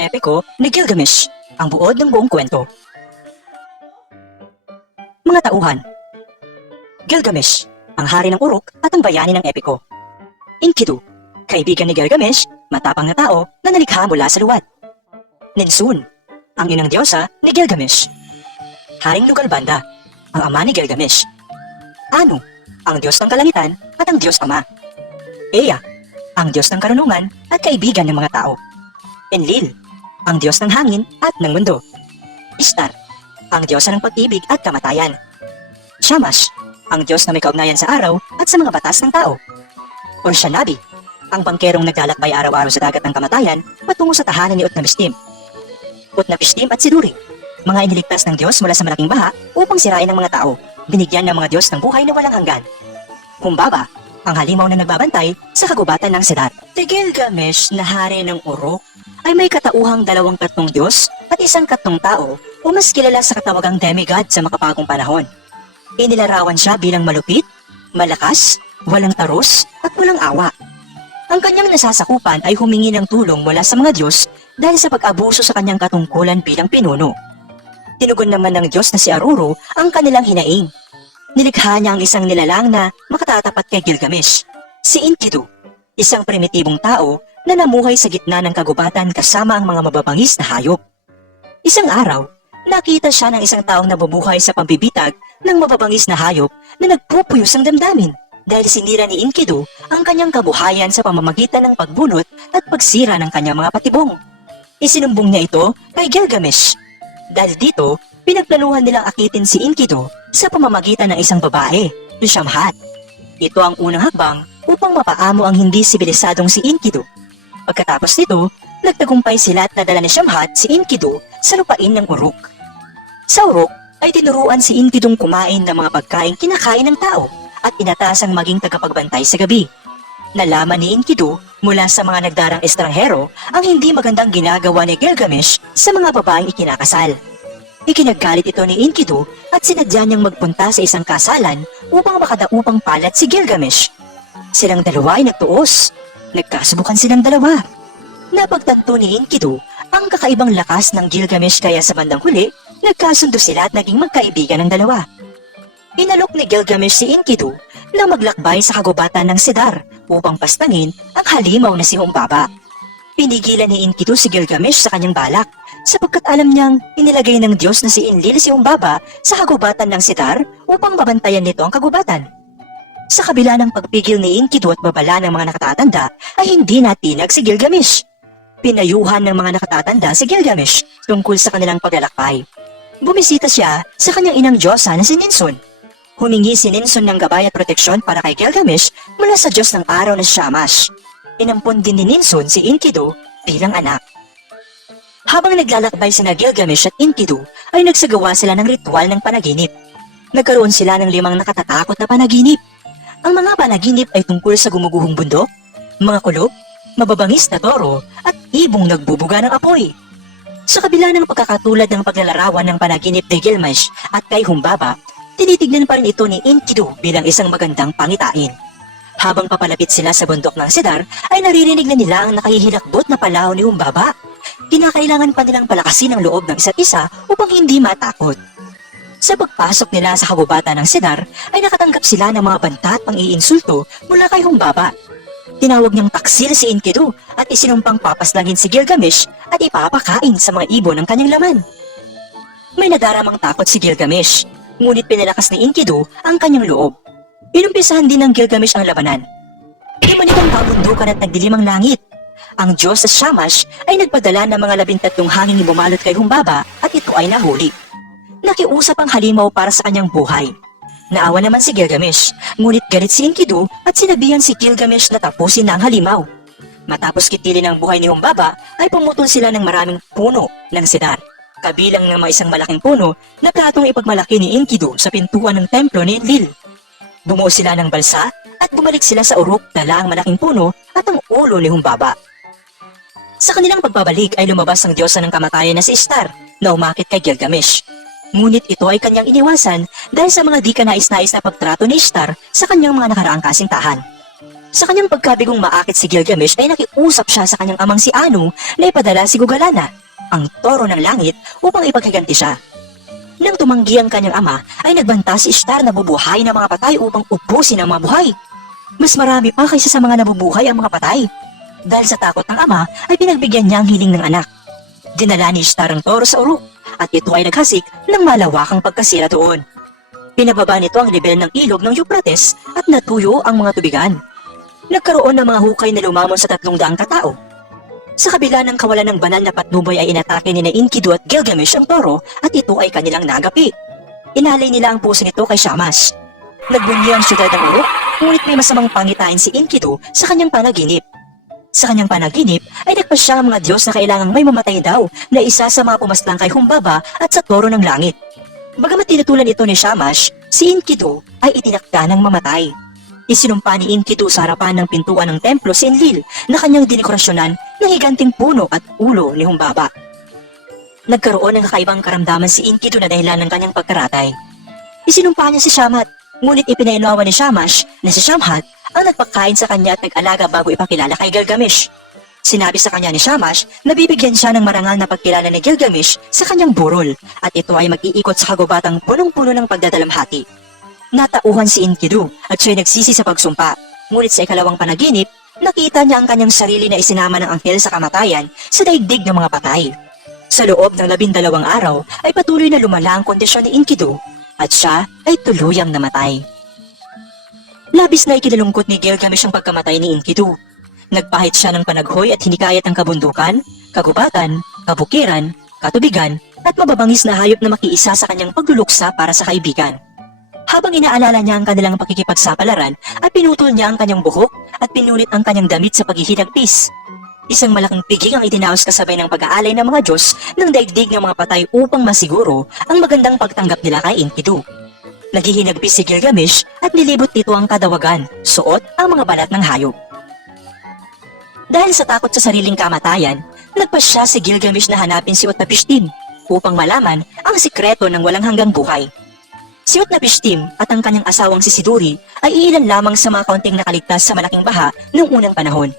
Epiko ni Gilgamesh, ang buod ng buong kwento. Mga tauhan. Gilgamesh, ang hari ng Uruk at ang bayani ng Epiko. Enkidu, kaibigan ni Gilgamesh, matapang na tao na nalikha mula sa luwad. Ninsun, ang inang diyosa ni Gilgamesh. Haring Lugalbanda, ang ama ni Gilgamesh. Anu, ang Diyos ng kalangitan at ang Diyos Ama. Ea, ang Diyos ng karunungan at kaibigan ng mga tao. Enlil, ang Diyos ng hangin at ng mundo. Ishtar, ang Diyosa ng pag-ibig at kamatayan. Shamash, ang Diyos na may kaugnayan sa araw at sa mga batas ng tao. Urshanabi, ang bangkerong naglalakbay araw-araw sa dagat ng kamatayan patungo sa tahanan ni Utnapishtim. Utnapishtim at Siduri, mga iniligtas ng Diyos mula sa malaking baha upang sirain ng mga tao, binigyan ng mga Diyos ng buhay na walang hanggan. Humbaba, ang halimaw na nagbabantay sa kagubatan ng Siddhar. Si Gilgamesh na hari ng Uruk ay may katauhang 23 Diyos at 1 tao o mas kilala sa katawagang demigod sa makapagong panahon. Inilarawan siya bilang malupit, malakas, walang taros at walang awa. Ang kanyang nasasakupan ay humingi ng tulong mula sa mga Diyos dahil sa pag-abuso sa kanyang katungkulan bilang pinuno. Tinugon naman ng Diyos na si Aruru ang kanilang hinaing. Nilikha niya ang isang nilalang na makatatapat kay Gilgamesh, si Enkidu, isang primitibong tao na namuhay sa gitna ng kagubatan kasama ang mga mababangis na hayop. Isang araw, nakita siya ng isang taong nabubuhay sa pambibitag ng mababangis na hayop na nagpupuyos ang damdamin dahil sinira ni Enkidu ang kanyang kabuhayan sa pamamagitan ng pagbunot at pagsira ng kanyang mga patibong. Isinumbong niya ito kay Gilgamesh. Dahil dito, pinagplanuhan nilang akitin si Enkidu sa pamamagitan ng isang babae, Shamhat. Ito ang unang hakbang upang mapaamo ang hindi sibilisadong si Enkidu. Pagkatapos nito, nagtagumpay sila at nadala ni Shamhat si Enkidu sa lupain ng Uruk. Sa Uruk ay tinuruan si Enkidung kumain ng mga pagkain kinakain ng tao at inatasang maging tagapagbantay sa gabi. Nalaman ni Enkidu mula sa mga nagdarang estranghero ang hindi magandang ginagawa ni Gilgamesh sa mga babaeng ikinakasal. Ikinagalit ito ni Enkidu at sinadya niyang magpunta sa isang kasalan upang makadaupang palat si Gilgamesh. Silang dalawa ay nagtuos. Nagkasubukan silang dalawa. Napagtanto ni Enkidu ang kakaibang lakas ng Gilgamesh kaya sa bandang huli, nagkasundo sila at naging magkaibigan ng dalawa. Inalok ni Gilgamesh si Enkidu na maglakbay sa kagubatan ng Siddhar upang pastangin ang halimaw na si Humbaba. Pinigilan ni Enkidu si Gilgamesh sa kanyang balak sapagkat alam niyang inilagay ng Diyos na si Enlil si Humbaba sa kagubatan ng Siddhar upang mabantayan nito ang kagubatan. Sa kabila ng pagpigil ni Enkidu at babala ng mga nakatatanda ay hindi natinag si Gilgamesh. Pinayuhan ng mga nakatatanda si Gilgamesh tungkol sa kanilang paglalakbay. Bumisita siya sa kanyang inang Diyosa na si Ninsun. Humingi si Ninsun ng gabay at proteksyon para kay Gilgamesh mula sa Diyos ng araw na Shamash. Inampon din ni Ninsun si Enkidu bilang anak. Habang naglalakbay sina Gilgamesh at Enkidu ay nagsagawa sila ng ritual ng panaginip. Nagkaroon sila ng 5 nakatatakot na panaginip. Ang mga panaginip ay tungkol sa gumuguhong bundok, mga kulog, mababangis na toro at ibong nagbubuga ng apoy. Sa kabila ng pagkakatulad ng paglalarawan ng panaginip ni Gilgamesh at kay Humbaba, tinitignan pa rin ito ni Enkidu bilang isang magandang pangitain. Habang papalapit sila sa bundok ng Siddhar ay naririnig na nila ang nakahihilakbot na palaw ni Humbaba. Kinakailangan pa nilang palakasin ang loob ng isa't isa upang hindi matakot. Sa pagpasok nila sa kagubatan ng Siddhar ay nakatanggap sila ng mga banta at pang-iinsulto mula kay Humbaba. Tinawag niyang taksil si Enkidu at isinumpang papaslangin si Gilgamesh at ipapakain sa mga ibon ng kanyang laman. May nadaramang takot si Gilgamesh, ngunit pinalakas ni Enkidu ang kanyang loob. Inumpisahan din ng Gilgamesh ang labanan. Dumanikang kabundukan at nagdilimang langit. Ang Diyos sa Shamash ay nagpadala ng mga 13 hanging bumalot kay Humbaba at ito ay nahuli. Nakiusap ang halimaw para sa kanyang buhay. Naawa naman si Gilgamesh, ngunit galit si Enkidu at sinabihan si Gilgamesh na tapusin na ang halimaw. Matapos kitilin ang buhay ni Humbaba ay pumutol sila ng maraming puno ng Siddhar. Kabilang ng mga isang malaking puno na platong ipagmalaki ni Enkidu sa pintuan ng templo ni Enlil. Bumuo sila ng balsa at bumalik sila sa Uruk dala ang malaking puno at ang ulo ni Humbaba. Sa kanilang pagbabalik ay lumabas ang diyosa ng kamatayan na si Ishtar na umakit kay Gilgamesh. Ngunit ito ay kanyang iniwasan dahil sa mga di kanais-nais na pagtrato ni Ishtar sa kanyang mga nakaraang kasintahan. Sa kanyang pagkabigong maakit si Gilgamesh ay nakiusap siya sa kanyang amang si Anu na ipadala si Gugalana, ang toro ng langit, upang ipaghiganti siya. Nang tumanggi ang kanyang ama, ay nagbanta si Ishtar na bubuhay ng mga patay upang ubusin ang mga buhay. Mas marami pa kaysa sa mga nabubuhay ang mga patay. Dahil sa takot ng ama, ay pinagbigyan niya ang hiling ng anak. Dinala ni Ishtar ang toro sa Uruk, at ito ay naghasik ng malawakang pagkasira doon. Pinababa nito ang level ng ilog ng Euphrates at natuyo ang mga tubigan. Nagkaroon ng mga hukay na lumamon sa 300 katao. Sa kabila ng kawalan ng banal na patnuboy ay inatake ni na Enkidu at Gilgamesh ang toro at ito ay kanilang nagapi. Inalay nila ang puso nito kay Shamash. Nagbunyi ang syudad ng Uruk, ngunit may masamang pangitain si Enkidu sa kanyang panaginip. Sa kanyang panaginip ay nagpasya ang mga Diyos na kailangang may mamatay daw na isa sa mga pumaslang kay Humbaba at sa toro ng langit. Bagamat tinutulan ito ni Shamash, si Enkidu ay itinakda ng mamatay. Isinumpa ni Enkidu sa harapan ng pintuan ng templo si Enlil na kanyang dinekorasyonan ng higanting puno at ulo ni Humbaba. Nagkaroon ng kakaibang karamdaman si Enkidu na dahilan ng kanyang pagkaratay. Isinumpa niya si Shamhat, ngunit ipinainawa ni Shamash na si Shamhat ang nagpakain sa kanya at nag-alaga bago ipakilala kay Gilgamesh. Sinabi sa kanya ni Shamash na bibigyan siya ng marangal na pagkilala ni Gilgamesh sa kanyang burol at ito ay mag-iikot sa kagubatang punong-puno ng pagdadalamhati. Natauhan si Enkidu at siya'y nagsisi sa pagsumpa, ngunit sa ikalawang panaginip, nakita niya ang kanyang sarili na isinama ng anghel sa kamatayan sa daigdig ng mga patay. Sa loob ng 12 araw ay patuloy na lumala ang kondisyon ni Enkidu at siya ay tuluyang namatay. Labis na ikinalungkot ni Gilgamesh ang pagkamatay ni Enkidu. Nagpahit siya ng panaghoy at hinikayat ang kabundukan, kagubatan, kabukiran, katubigan at mababangis na hayop na makiisa sa kanyang pagluluksa para sa kaibigan. Habang inaalala niya ang kanilang pakikipagsapalaran, ay pinutol niya ang kanyang buhok at pinulit ang kanyang damit sa paghihinagpis. Isang malaking piging ang itinaos kasabay ng pag-aalay ng mga Diyos ng daigdig ng mga patay upang masiguro ang magandang pagtanggap nila kay Enkidu. Naghihinagpis si Gilgamesh at nilibot nito ang kadawagan, suot ang mga balat ng hayop. Dahil sa takot sa sariling kamatayan, nagpasya si Gilgamesh na hanapin si Utnapishtim upang malaman ang sikreto ng walang hanggang buhay. Si Utnapishtim at ang kanyang asawang si Siduri ay iilan lamang sa mga kaunting nakaligtas sa malaking baha noong unang panahon.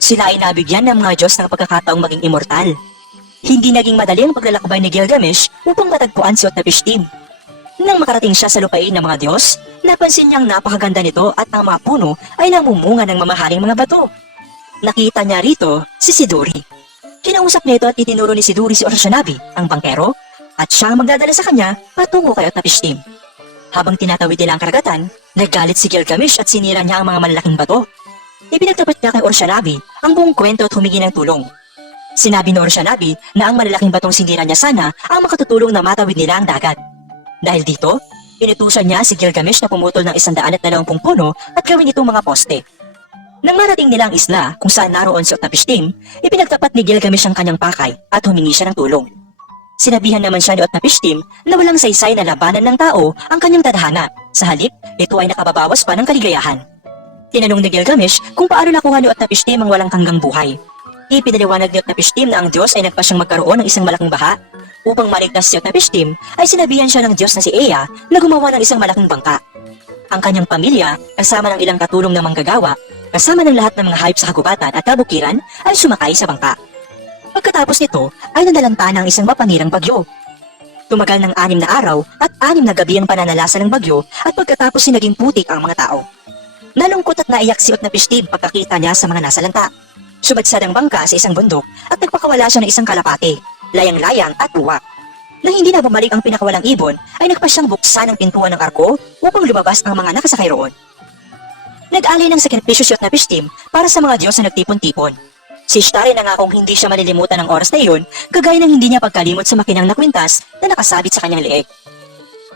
Sila ay nabigyan ng mga Diyos ng pagkakataong maging immortal. Hindi naging madali ang paglalakbay ni Gilgamesh upang matagpuan si Utnapishtim. Nang makarating siya sa lupain ng mga Diyos, napansin niyang napakaganda nito at ang mga puno ay namumunga ng mamahaling mga bato. Nakita niya rito si Siduri. Kinausap nito at itinuro ni Siduri si Urshanabi, ang bangkero, at siya ang magdadala sa kanya patungo kay Utnapishtim. Habang tinatawid nila ang karagatan, naggalit si Gilgamesh at sinira niya ang mga malalaking bato. Ipinagtapat niya kay Urshanabi ang buong kwento at humingi ng tulong. Sinabi ni Urshanabi na ang malalaking batong sinira niya sana ang makatutulong na matawid nila ang dagat. Dahil dito, inutusan niya si Gilgamesh na pumutol ng 120 puno at gawin itong mga poste. Nang marating nila ang isla kung saan naroon si Utnapishtim, ipinagtapat ni Gilgamesh ang kanyang pakay at humingi siya ng tulong. Sinabihan naman siya ni Utnapishtim na walang saysay na labanan ng tao ang kanyang tadhana. Sa halip, ito ay nakababawas pa ng kaligayahan. Tinanong ni Gilgamesh kung paano nakuha ni Utnapishtim ang walang hanggang buhay. Ipinaliwanag ni Utnapishtim na ang Diyos ay nagpasyang magkaroon ng isang malaking baha. Upang maligtas si Utnapishtim, ay sinabihan siya ng Diyos na si Ea na gumawa ng isang malaking bangka. Ang kanyang pamilya, kasama ng ilang katulong na manggagawa, kasama ng lahat ng mga hayop sa kagubatan at kabukiran, ay sumakay sa bangka. Pagkatapos nito ay nadalanta ng isang mapangirang bagyo. Tumagal ng 6 na araw at 6 na gabi ang pananalasa ng bagyo at pagkatapos naging putik ang mga tao. Nalungkot at naiyak si Utnapishtim pagkakita niya sa mga nasalanta. Sumadsad ang bangka sa isang bundok at nagpakawala siya ng isang kalapate, layang-layang at uwak. Nang hindi na bumalik ang pinakawalang ibon, ay nagpasyang buksan ang pintuan ng arko upang lumabas ang mga nakasakay roon. Nag-alay ng sakripisyo si Utnapishtim para sa mga Diyos na nagtipon-tipon. Si Ishtar ay nangakong hindi siya malilimutan ng oras na iyon, kagaya ng hindi niya pagkalimot sa makinang na kwintas na nakasabit sa kanyang leeg.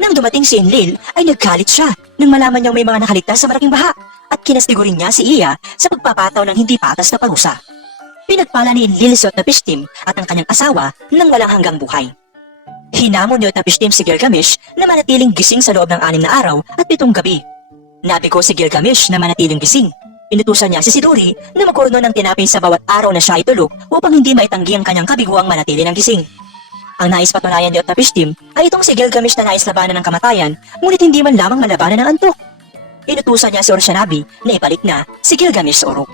Nang dumating si Enlil, ay naggalit siya nang malaman niyang may mga nakaligtas sa malaking baha at kinastigo rin niya si Ea sa pagpapataw ng hindi patas na parusa. Pinagpala ni Enlil si Utnapishtim at ang kanyang asawa ng walang hanggang buhay. Hinamon ni Utnapishtim si Gilgamesh na manatiling gising sa loob ng 6 na araw at 7 gabi. Nabigo si Gilgamesh na manatiling gising. Inutusan niya si Siduri na magkurno ng tinapay sa bawat araw na siya ay tulog upang hindi maitanggi ang kanyang kabiguang manatili ng gising. Ang nais patunayan ni Utnapishtim ay itong si Gilgamesh na nais labanan ng kamatayan, ngunit hindi man lamang malabanan ng antok. inutusan niya si Orshanabi na ibalik na si Gilgamesh sa Uruk.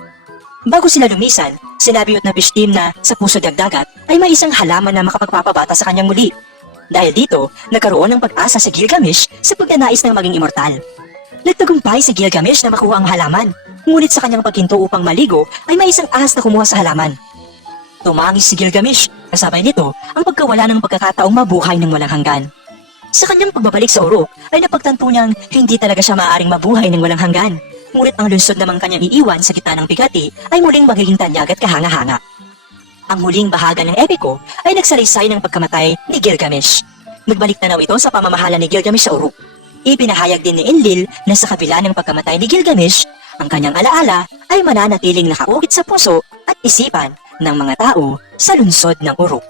Bago sila lumisan, sinabi Utnapishtim na sa puso dagdagat ay may isang halaman na makapagpapabata sa kanyang muli. Dahil dito, nagkaroon ng pag-asa si Gilgamesh sa pagnanais ng maging immortal. Nagtagumpay si Gilgamesh na makuha ang halaman, ngunit sa kanyang paghinto upang maligo ay may isang ahas na kumuha sa halaman. Tumangis si Gilgamesh, kasabay nito ang pagkawala ng pagkakataong mabuhay ng walang hanggan. Sa kanyang pagbabalik sa Uruk ay napagtanto niyang hindi talaga siya maaaring mabuhay ng walang hanggan, ngunit ang lungsod namang kanyang iiwan sa gitna ng bigati ay muling magiging tanyag at kahanga-hanga. Ang huling bahagi ng epiko ay nagsalaysay ng pagkamatay ni Gilgamesh. Nagbalik tanaw ito sa pamamahala ni Gilgamesh sa Uruk. Ipinahayag din ni Enlil na sa kabila ng pagkamatay ni Gilgamesh, ang kanyang alaala ay mananatiling nakaukit sa puso at isipan ng mga tao sa lungsod ng Uruk.